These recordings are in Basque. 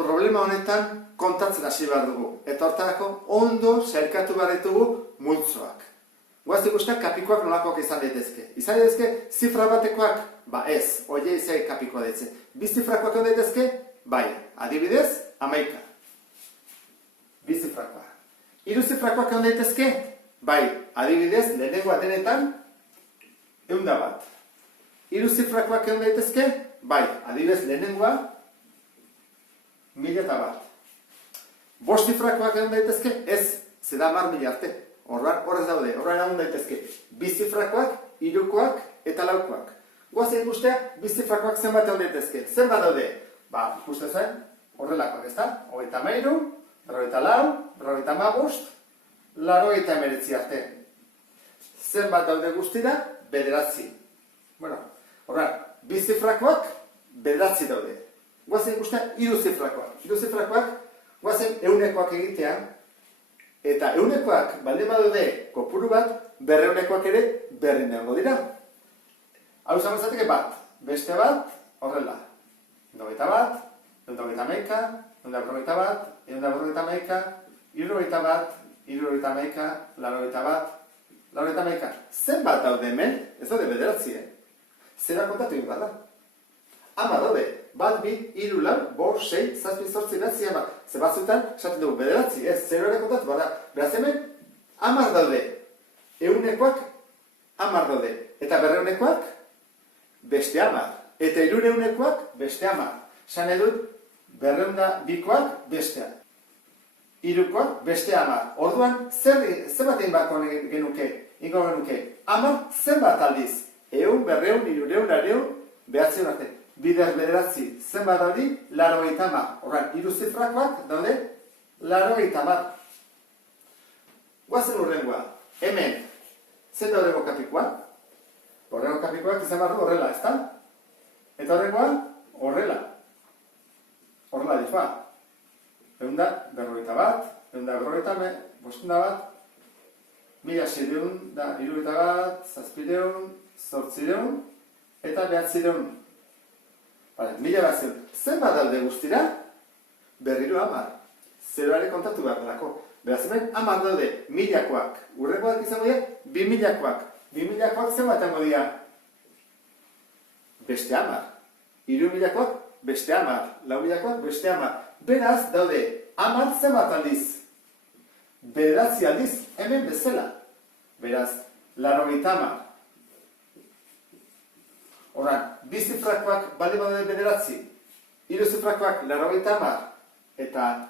problema honetan kontatzen hasi behar dugu. Eta hortarako ondo sailkatu behar ditugu multzoak. Goaz ikusteak kapikoak nolakoak izan daitezke. Izan daitezke zifra batekoak? Ba ez, oie izai kapikoa daitze. Bi zifrakoak egon daitezke? Bai, adibidez, 11. Bi zifrakoak. Hiru zifrakoak egon daitezke? Bai, adibidez, lehenengoa denetan, 101. Hiru zifrakoak egon daitezke? Bai, adibidez, lehenengoa, 1001. Bost zifrakoak egon daitezke? Ez, zeda 10.000 arte. Horrez daude, horrean egon daitezke. Bi zifrakoak, hirukoak eta laukoak. Goazen ikustea, bi zifrakoak zenbat egon daitezke. Zenbat daude? Ba, ikuste zen, horrelakoak ez da? 33, 44, 55, 89 arte. Zenbat daude guztira? 9. Bueno, horrean, bi zifrakoak 9 daude. Goazen ikustea, hiru zifrakoak. Hiru zifrakoak, goazen eunekoak egitea, eta eunekoak baldin badaude kopuru bat, berreunekoak ere berrin egongo dira. Hau izan bezateke bat, beste bat, horrela. 91, 191, 191, 191, 191, 191, 191. Zenbat daude hemen? Ez daude 9, Zera kontatu egin bada. 10 daude. Bat, bi, hiru, lau, bost, 6, 7, 8, 9, 10. Ze batzuetan, esaten dugu 9, ez, 0 ere kontatu bada. Beraz hemen, 10 daude. Eunekoak 10 daude. Eta berreunekoak beste 10. Eta 300koak beste 10. Esan edut, 202koak beste 10. Hirukoak beste 10. Orduan, zenbat egin bako genuke? Ingo genuke, 10 zenbat aldiz? 100, 200, 300, 400, 900 arte. Bider 9, zenbat aldi? 80. Horran, hiru zifrakoak daude 80. Goazen urrengoa. Hemen, zen da horrengo kapikoa? Horrengo kapikoak izan behar du horrela, ez da? Eta horrengoa, horrela. Horrela difoa. 151 bat, 151 bat, 1600 bat, 700, 800, eta 900. Bale, 1000. Zenbat daude guztira? Berriro 10. Zeroare kontatu behar delako. Beraz hemen 10 daude, 1000koak. Urrengoak izango dira, 2000koak. 2000koak zenbat emango dira? Beste 10. 3000koak beste 10. 4000koak beste 10. Beraz daude, 10 zenbat aldiz? 9 aldiz, hemen bezala. Beraz, 80. Horan, bi zifrakoak bali badaude 9, hiru zifrakoak 80, eta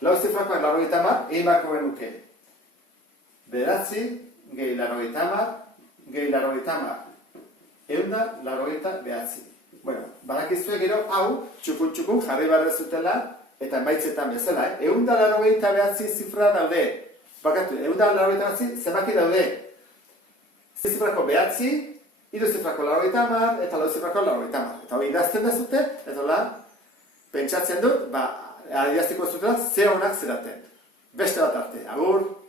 lau zifrakoak 80, egin bako genuke. 9 gehi 80, gehi 80, 189. Bueno, badakizue gero hau txukun jarri barra zutela eta emaitzetan bezala, 189 zifra daude. Bakatu, 189 zenbaki daude. Zifrako 9, hiru zifrako 80 eta lau zifrako 80. Eta hori idazten da zute, eta hola, pentsatzen dut, idaztiko zutela ze honak zeraten. Beste bat arte, agur!